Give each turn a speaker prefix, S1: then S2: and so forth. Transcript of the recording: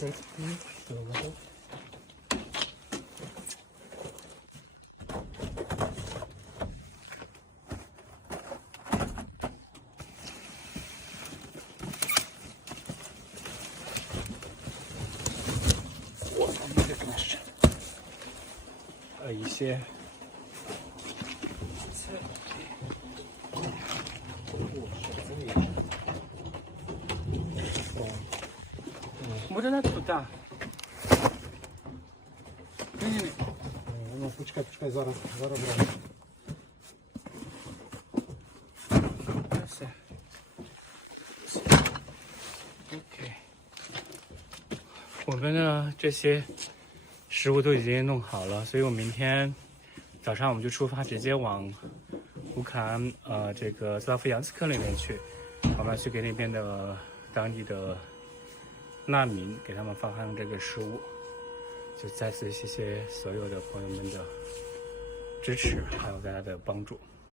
S1: Опять проводов. А если... 操，这个是，呃，一些。
S2: Буде не тут, так. Ні-ні-ні.
S1: Ну, почекай, почекай, зараз, зараз брати.
S2: Все. OK。我们呢，这些食物都已经弄好了，所以我明天早上我们就出发，直接往乌克兰呃这个斯拉夫扬斯克那边去，我们要去给那边的当地的 难民给他们发放这个食物。就再次谢谢所有的朋友们的支持，还有大家的帮助。